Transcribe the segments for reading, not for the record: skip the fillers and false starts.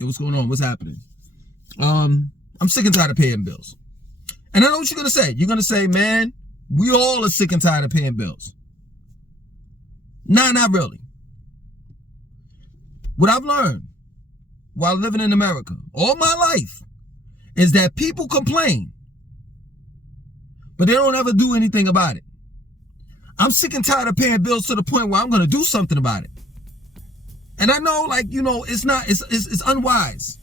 Hey, what's going on? What's happening? I'm sick and tired of paying bills. And I know what you're going to say. You're going to say, man, we all are sick and tired of paying bills. Nah, not really. What I've learned while living in America all my life is that people complain, but they don't ever do anything about it. I'm sick and tired of paying bills to the point where I'm going to do something about it. And I know, it's unwise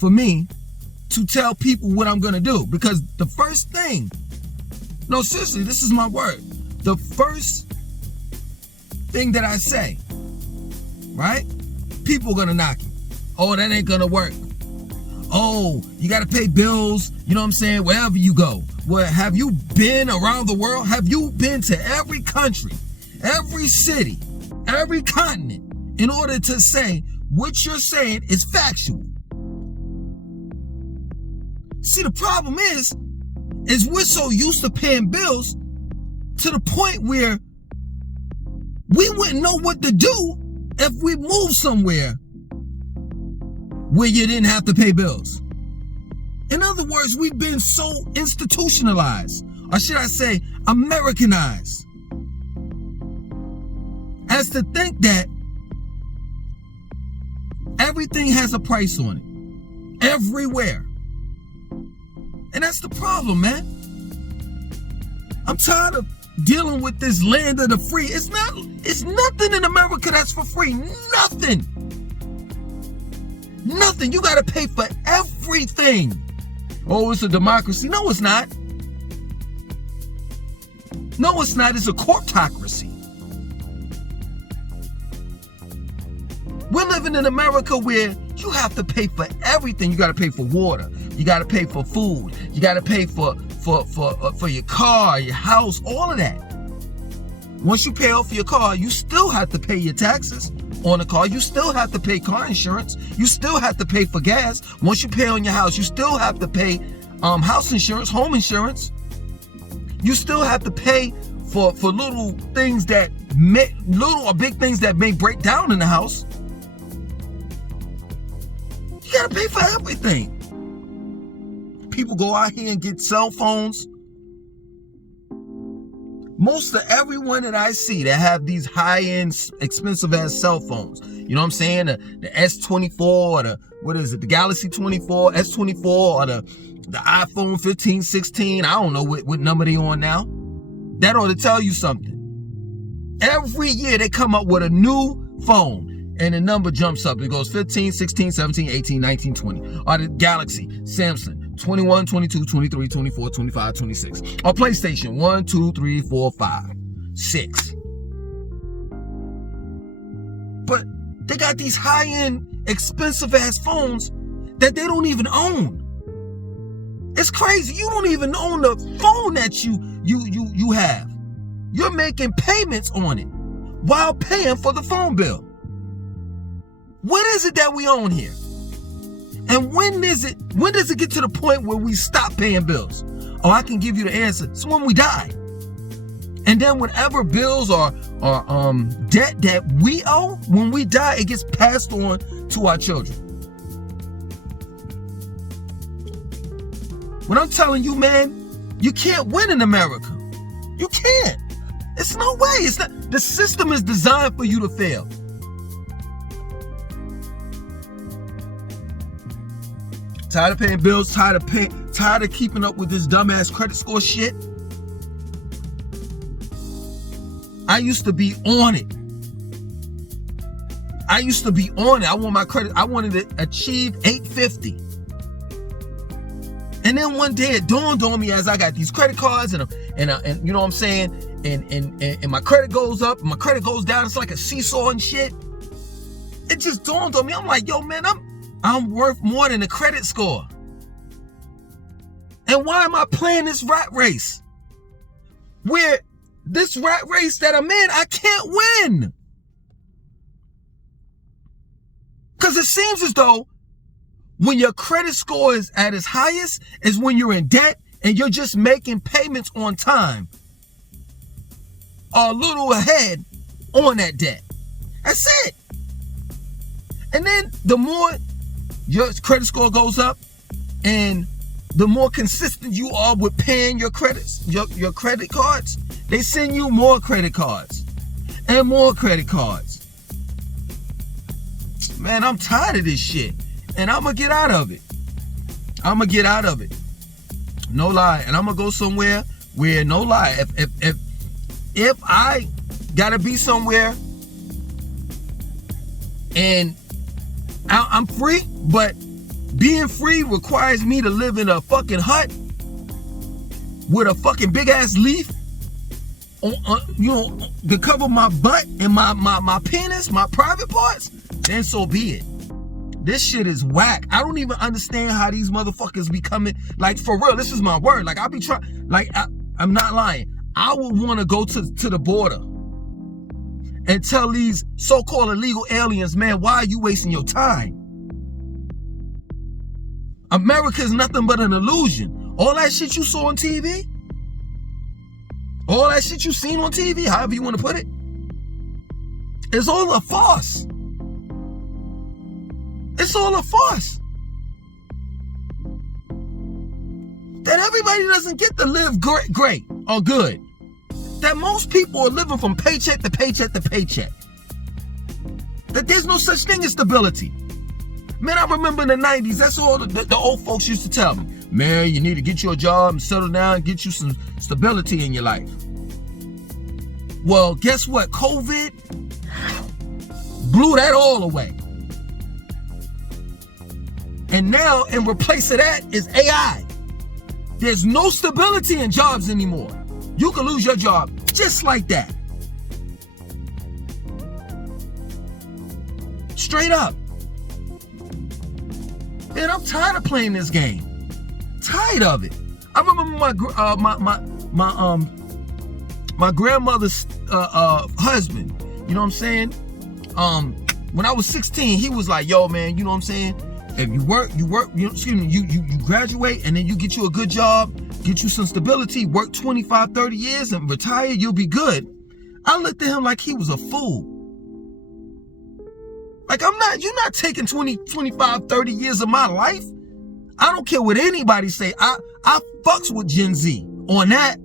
for me to tell people what I'm going to do, because the first thing, no, seriously, this is my word. The first thing that I say, right? People are going to knock it. Oh, that ain't going to work. Oh, you got to pay bills, you know what I'm saying, wherever you go. Well, have you been around the world? Have you been to every country, every city, every continent in order to say what you're saying is factual? See, the problem is we're so used to paying bills to the point where we wouldn't know what to do if we moved somewhere where you didn't have to pay bills. In other words, we've been so institutionalized, or should I say Americanized, as to think that everything has a price on it, everywhere. And that's the problem, man. I'm tired of dealing with this land of the free. It's nothing in America that's for free. Nothing. Nothing. You got to pay for everything. Oh, it's a democracy. No, it's not. No, it's not. It's a corpocracy. We're living in America where you have to pay for everything. You got to pay for water. You got to pay for food. You got to pay for your car, your house, all of that. Once you pay off your car, you still have to pay your taxes on the car. You still have to pay car insurance. You still have to pay for gas. Once you pay on your house, you still have to pay house insurance, home insurance. You still have to pay for little things that little or big things that may break down in the house. You gotta pay for everything. People go out here and get cell phones. Most of everyone that I see that have these high-end, expensive-ass cell phones, you know what I'm saying? The S24 or the Galaxy 24, S24 or the iPhone 15, 16. I don't know what number they on now. That ought to tell you something. Every year they come up with a new phone. And the number jumps up. It goes 15, 16, 17, 18, 19, 20. Or the Galaxy, Samsung, 21, 22, 23, 24, 25, 26. Or PlayStation, 1, 2, 3, 4, 5, 6. But they got these high-end, expensive-ass phones that they don't even own. It's crazy. You don't even own the phone that you have. You're making payments on it while paying for the phone bill. What is it that we own here? And when does it get to the point where we stop paying bills? Oh, I can give you the answer. It's when we die. And then whatever bills or debt that we owe, when we die, it gets passed on to our children. When I'm telling you, man, you can't win in America. You can't. It's no way. It's not. The system is designed for you to fail. Tired of paying bills, tired of keeping up with this dumbass credit score shit. I used to be on it. I want my credit. I wanted to achieve 850. And then one day it dawned on me as I got these credit cards and you know what I'm saying, and my credit goes up, and my credit goes down. It's like a seesaw and shit. It just dawned on me. I'm like, yo, man, I'm worth more than a credit score. And why am I playing this rat race? Where this rat race that I'm in, I can't win. Because it seems as though when your credit score is at its highest is when you're in debt and you're just making payments on time or a little ahead on that debt. That's it. And then the more your credit score goes up, and the more consistent you are with paying your credits, your credit cards, they send you more credit cards and more credit cards. Man, I'm tired of this shit, and I'm gonna get out of it. I'm gonna get out of it. No lie. And I'm gonna go somewhere where, no lie, if I gotta be somewhere and I'm free, but being free requires me to live in a fucking hut with a fucking big ass leaf on, to cover my butt and my penis, my private parts, then so be it. This shit is whack. I don't even understand how these motherfuckers be coming. Like, for real, this is my word. Like, I be trying, like, I'm not lying. I would want to go to the border and tell these so-called illegal aliens, man, why are you wasting your time? America is nothing but an illusion. All that shit you saw on TV, all that shit you seen on TV, however you want to put it, it's all a farce. It's all a farce. That everybody doesn't get to live great or good. That most people are living from paycheck to paycheck to paycheck. That there's no such thing as stability. Man, I remember in the 90s, that's all the old folks used to tell me. Man, you need to get you a job and settle down and get you some stability in your life. Well, guess what? COVID blew that all away. And now, in replace of that is AI. There's no stability in jobs anymore. You can lose your job just like that. Straight up. Man, I'm tired of playing this game. Tired of it. I remember my grandmother's husband. You know what I'm saying? When I was 16, he was like, "Yo, man, you know what I'm saying? If you work, you graduate and then you get you a good job, get you some stability, work 25, 30 years and retire, you'll be good." I looked at him like he was a fool. Like, you're not taking 20, 25, 30 years of my life. I don't care what anybody say. I fucks with Gen Z on that.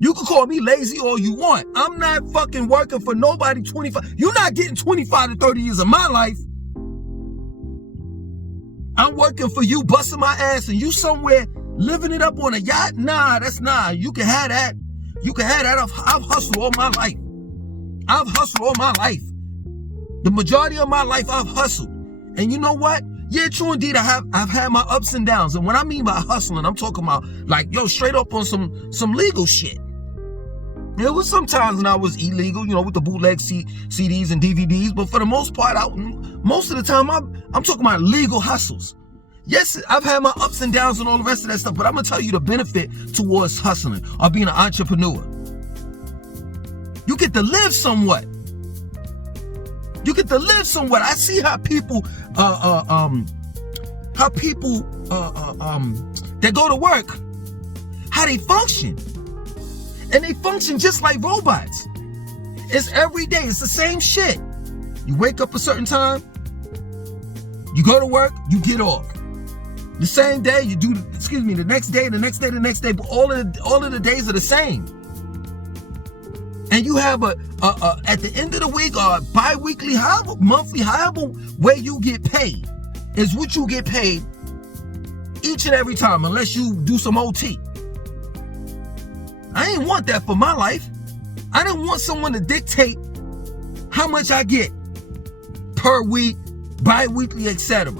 You can call me lazy all you want. I'm not fucking working for nobody 25. You're not getting 25 to 30 years of my life. I'm working for you, busting my ass, and you somewhere living it up on a yacht? Nah, that's nah. You can have that. You can have that. I've hustled all my life. I've hustled all my life. The majority of my life, I've hustled. And you know what? Yeah, true indeed, I've had my ups and downs. And what I mean by hustling, I'm talking about, like, yo, straight up on some legal shit. There was some times when I was illegal, with the bootleg CDs and DVDs. But for the most part, most of the time, I'm talking about legal hustles. Yes, I've had my ups and downs and all the rest of that stuff. But I'm going to tell you the benefit towards hustling or being an entrepreneur. You get to live somewhat. You get to live somewhat. I see how people, that go to work, how they function. And they function just like robots. It's every day. It's the same shit. You wake up a certain time. You go to work. You get off. The same day. You do, the next day, the next day, the next day. But all of the days are the same. And you have at the end of the week or bi-weekly, however, monthly, however way you get paid is what you get paid each and every time, unless you do some OT. I ain't want that for my life. I didn't want someone to dictate how much I get per week, bi-weekly, etc.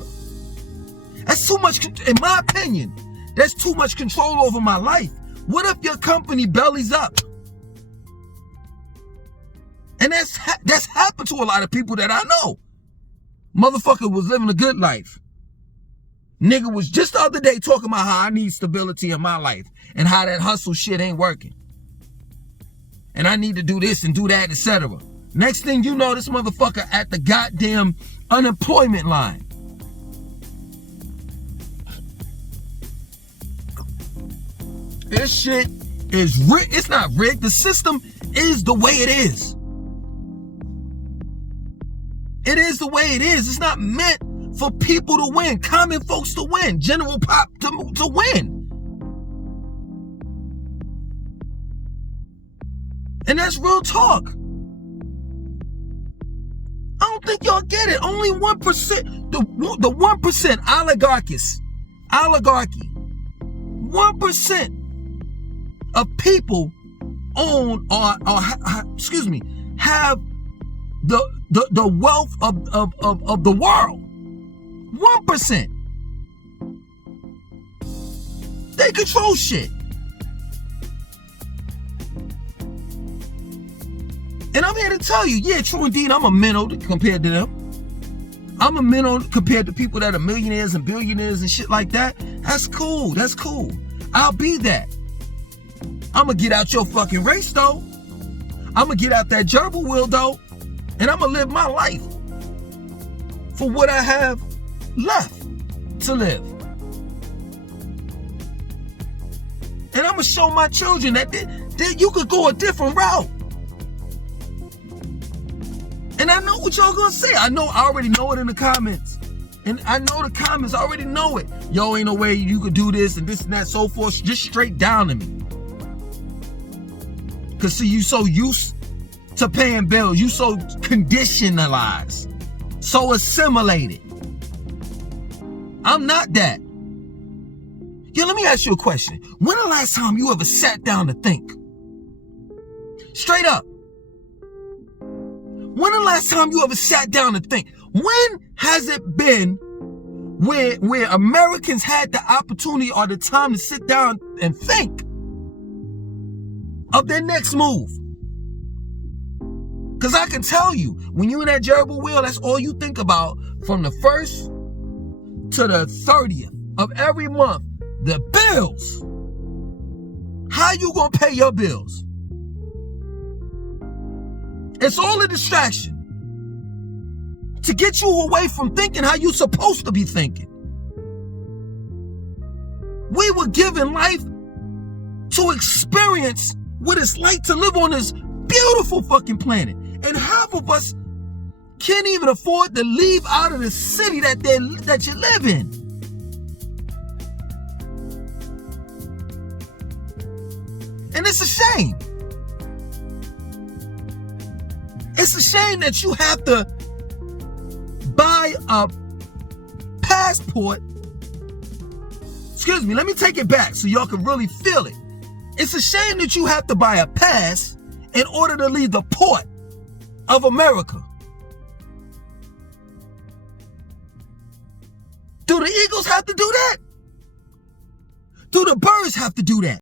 That's too much, in my opinion, that's too much control over my life. What if your company bellies up? And that's happened to a lot of people that I know. Motherfucker was living a good life. Nigga was just the other day talking about how I need stability in my life and how that hustle shit ain't working. And I need to do this and do that, etc. Next thing you know, this motherfucker at the goddamn unemployment line. This shit is rigged. It's not rigged. The system is the way it is. It is the way it is. It's not meant for people to win, common folks to win, general pop to win. And that's real talk. I don't think y'all get it. Only 1%, the 1% oligarchy, 1% of people own have the wealth of the world. 1%. They control shit. And I'm here to tell you, yeah, true indeed, I'm a minnow compared to them. I'm a minnow compared to people that are millionaires and billionaires and shit like that. That's cool. That's cool. I'll be that. I'm going to get out your fucking race, though. I'm going to get out that gerbil wheel, though. And I'm going to live my life for what I have left to live. And I'm going to show my children that you could go a different route. And I know what y'all gonna say. I already know it in the comments. And I know the comments, I already know it. Yo, ain't no way you could do this and this and that, so forth. Just straight down to me. Cause see, you so used to paying bills. You so conditionalized. So assimilated. I'm not that. Yo, let me ask you a question. When the last time you ever sat down to think? Straight up. When the last time you ever sat down to think? When has it been where Americans had the opportunity or the time to sit down and think of their next move? Because I can tell you, when you're in that gerbil wheel, that's all you think about from the 1st to the 30th of every month. The bills. How you gonna pay your bills? It's all a distraction to get you away from thinking how you're supposed to be thinking. We were given life to experience what it's like to live on this beautiful fucking planet. And half of us can't even afford to leave out of the city that you live in. And it's a shame. It's a shame that you have to buy a passport. Excuse me, let me take it back so y'all can really feel it. It's a shame that you have to buy a pass in order to leave the port of America. Do the eagles have to do that? Do the birds have to do that?